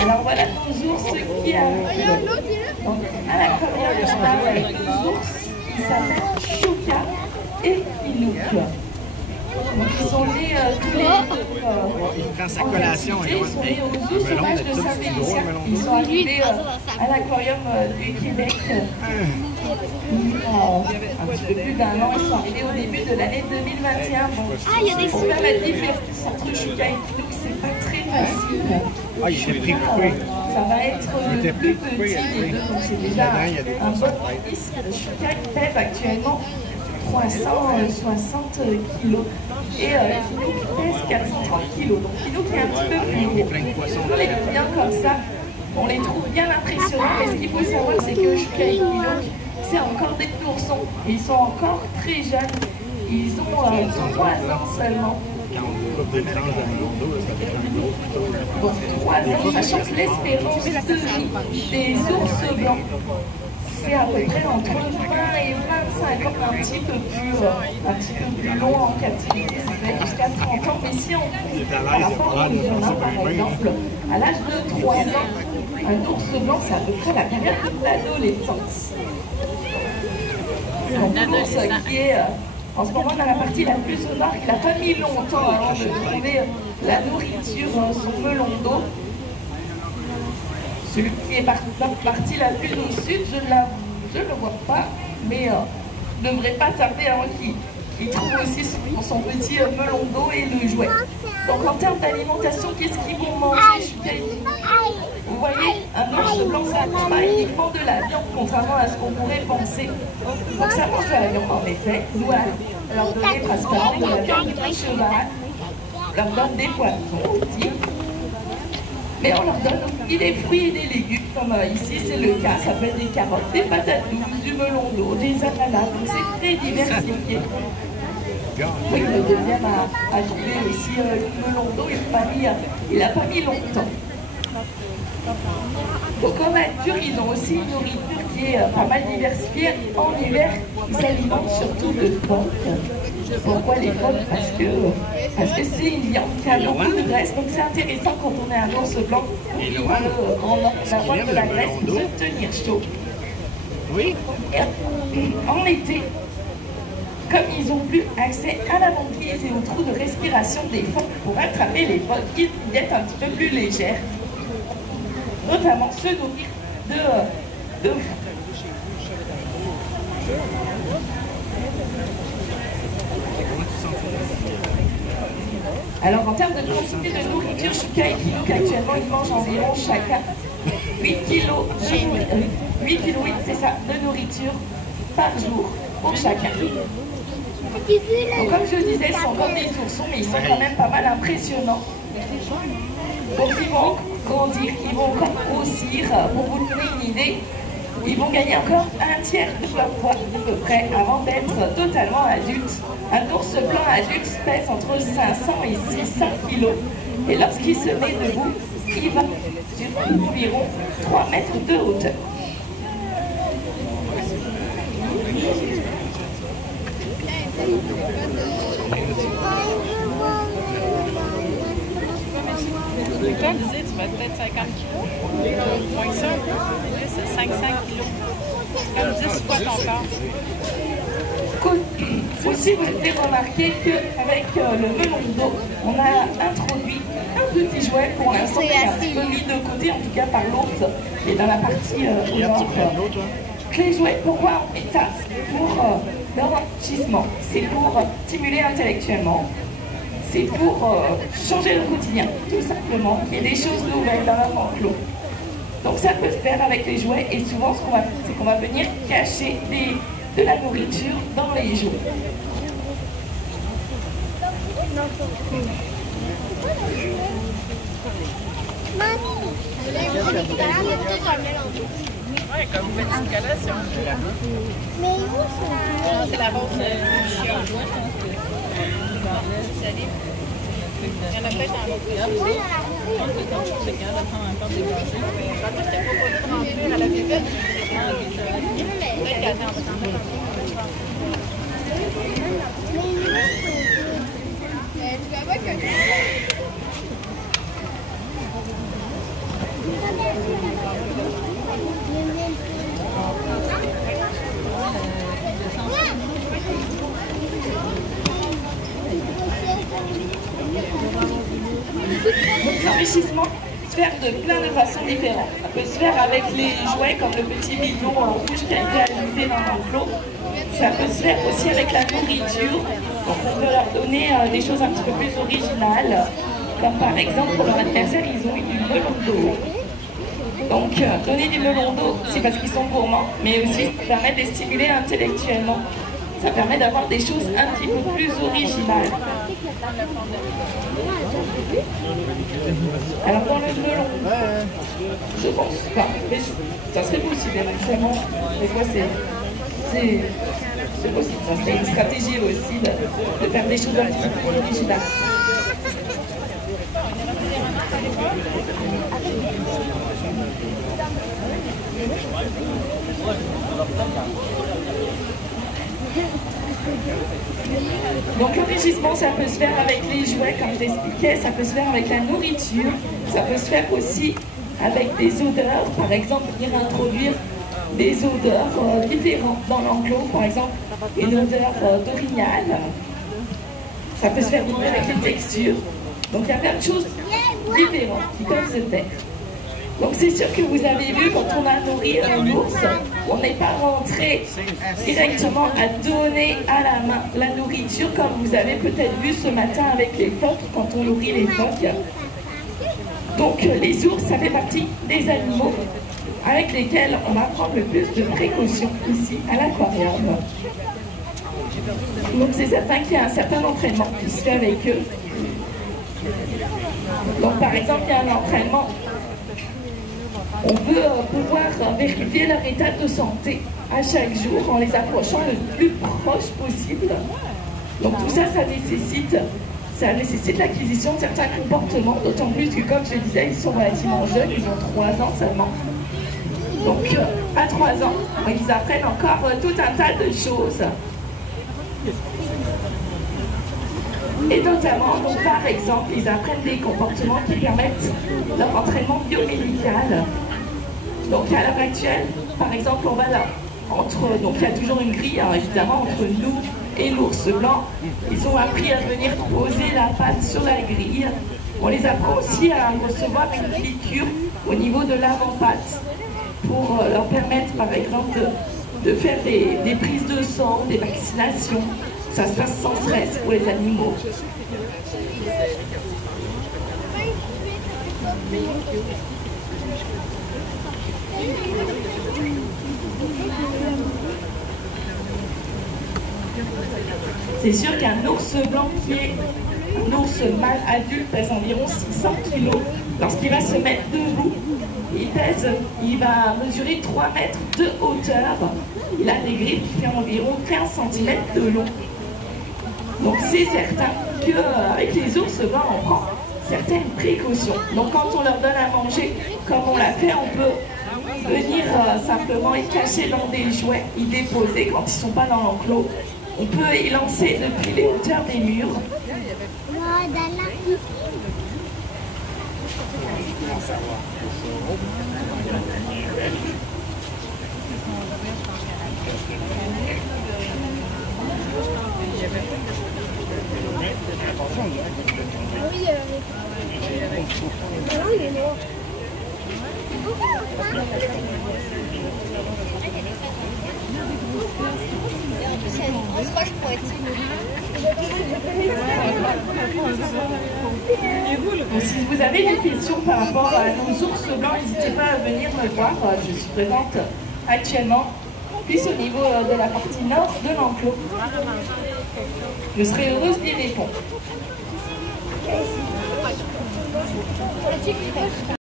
Alors voilà nos ours qui arrivent. Donc à l'aquarium, on a deux ours qui s'appellent Chouka et Pinouk. Donc ils sont nés tous les deux Il prend sa collation. ils sont nés aux zoos sauvages de Saint-Félicien. Ils sont arrivés à l'aquarium du Québec. Il y a un petit peu plus d'un an, ils sont arrivés au début de l'année 2021. Bon, pour faire la différence entre Chouka et Pinouk, c'est pas très facile. Ah, il s'est pris coupé. Ça va être le plus petit des deux, donc c'est déjà un bon indice. Chouka pèse actuellement 360 kilos et Pinouk pèse 430 kilos. Donc Pinouk est un petit peu plus gros. On les bien comme ça, on les trouve bien impressionnants. Mais ce qu'il faut savoir, c'est que Chouka et Pinouk, c'est encore des oursons. Ils sont encore très jeunes. Ils ont 3 ans seulement. Donc 3 ans, sachant que l'espérance de vie des ours blancs, c'est à peu près entre 20 et 25 ans, un petit peu plus long en captivité, ça peut être jusqu'à 30 ans. Mais si on compte par rapport aux humains, par exemple, à l'âge de 3 ans, un ours blanc, c'est à peu près la période de l'adolescence. Donc l'ours qui est en ce moment dans la partie la plus au nord, il n'a pas mis longtemps avant de trouver la nourriture, son melon d'eau. Celui qui est partie la plus au sud, je ne le vois pas, mais ne devrait pas tarder avant qu'il trouve aussi son petit melon d'eau et le jouet. Donc en termes d'alimentation, qu'est-ce qu'ils vont manger? Vous voyez, un ours blanc, ça ne mange pas uniquement de la viande, contrairement à ce qu'on pourrait penser. Donc ça mange de la viande, en effet. Nous, on leur donne principalement de la viande de cheval, on leur donne des poissons aussi. Mais on leur donne aussi des fruits et des légumes, comme ici c'est le cas. Ça peut être des carottes, des patates douces, du melon d'eau, des ananas. Donc c'est très diversifié. Oui, le deuxième a trouvé aussi le melon d'eau. Il n'a pas mis longtemps. Donc en nature, ils ont aussi une nourriture qui est pas mal diversifiée. En hiver, ils s'alimentent surtout de phoques. Pourquoi les phoques? Parce que c'est une viande qui a beaucoup de graisse. Donc c'est intéressant quand on est un ours blanc. On avoir de la graisse pour se tenir chaud. Oui. En été, comme ils n'ont plus accès à la banquise et aux trous de respiration des phoques, pour attraper les phoques, ils deviennent un petit peu plus légères. Notamment se nourrir de Alors en termes de quantité de nourriture, Chouka et Pinouk actuellement ils mangent environ chacun 8 kilos de 8 kilos, oui, c'est ça, de nourriture par jour pour chacun. Donc comme je disais, ils sont comme des oursons, mais ils sont quand même pas mal impressionnants. Donc ils vont grandir, ils vont encore grossir. Pour vous donner une idée, ils vont gagner encore un tiers de leur poids à peu près avant d'être totalement adultes. Un ours blanc adulte pèse entre 500 et 600 kilos. Et lorsqu'il se met debout, il va sur environ 3 mètres de hauteur. Lequel disait, tu vas peut-être 50 kilos, moins que ça, c'est 500 kilos. C'est comme 10 fois ton corps. Aussi, vous avez remarqué qu'avec le melon d'eau, on a introduit un petit jouet pour l'instant qui est un petit peu mis de côté, en tout cas par l'ours, qui est dans la partie au nord. Les jouets, pourquoi on fait ça? C'est pour leur enrichissement, c'est pour stimuler intellectuellement. C'est pour changer le quotidien, tout simplement, qu'il y ait des choses nouvelles dans leur enclos. Donc ça peut se faire avec les jouets et souvent ce qu'on va faire, c'est qu'on va venir cacher de la nourriture dans les jouets. Ouais, comme vous faites une collation. Mais où c'est C'est la rose chien. Il y en a peut-être un autre. Je pense que quand je suis capable de prendre encore des gorgées. Je pensais que c'était pas possible de remplir à la bébête. Peut-être qu'elle attend, on va t'en mettre un peu. l'enrichissement se faire de plein de façons différentes. Ça peut se faire avec les jouets comme le petit bidon rouge qui a été ajouté dans l'enclos. Ça peut se faire aussi avec la nourriture. Donc on peut leur donner des choses un petit peu plus originales. Comme par exemple pour leur anniversaire, ils ont eu du melon d'eau. Donc donner du melon d'eau, c'est parce qu'ils sont gourmands, mais aussi ça permet de les stimuler intellectuellement. Ça permet d'avoir des choses un petit peu plus originales. Alors dans le melon, je pense pas, mais ça serait possible éventuellement. Des fois c'est possible, ça serait une stratégie aussi de faire des choses un petit peu plus originales. Donc l'enrichissement, ça peut se faire avec les jouets, comme je l'expliquais, ça peut se faire avec la nourriture, ça peut se faire aussi avec des odeurs, par exemple venir introduire des odeurs différentes dans l'enclos, par exemple une odeur d'orignal, ça peut se faire aussi avec les textures. Donc il y a plein de choses différentes qui peuvent se faire. Donc c'est sûr que vous avez vu, quand on a nourri un ours, on n'est pas rentré directement à donner à la main la nourriture, comme vous avez peut-être vu ce matin avec les phoques, quand on nourrit les phoques. Donc les ours, ça fait partie des animaux avec lesquels on va prendre le plus de précautions ici à l'aquarium. Donc c'est certain qu'il y a un certain entraînement qui se fait avec eux. Donc par exemple, il y a un entraînement. On peut pouvoir vérifier leur état de santé à chaque jour en les approchant le plus proche possible. Donc tout ça, ça nécessite l'acquisition de certains comportements, d'autant plus que, comme je le disais, ils sont relativement jeunes, ils ont 3 ans seulement. Donc à 3 ans, ils apprennent encore tout un tas de choses. Et notamment, donc, par exemple, ils apprennent des comportements qui permettent leur entraînement biomédical. Donc à l'heure actuelle, par exemple, on va là, donc il y a toujours une grille, hein, évidemment, entre nous et l'ours blanc. Ils ont appris à venir poser la patte sur la grille. On les apprend aussi à recevoir une piqûre au niveau de l'avant-patte pour leur permettre, par exemple, de faire des prises de sang, des vaccinations. Ça se passe sans stress pour les animaux. C'est sûr qu'un ours blanc qui est un ours mâle adulte pèse environ 600 kg. Lorsqu'il va se mettre debout, il va mesurer 3 mètres de hauteur. Il a des griffes qui font environ 15 cm de long. Donc c'est certain qu'avec les ours blancs, on prend certaines précautions. Donc quand on leur donne à manger, comme on l'a fait, on peut venir simplement y cacher dans des jouets, y déposer quand ils ne sont pas dans l'enclos. On peut y lancer depuis les hauteurs des murs. Donc, si vous avez des questions par rapport à nos ours blancs, n'hésitez pas à venir me voir. Je suis présente actuellement, plus au niveau de la partie nord de l'enclos. Je serai heureuse d'y répondre.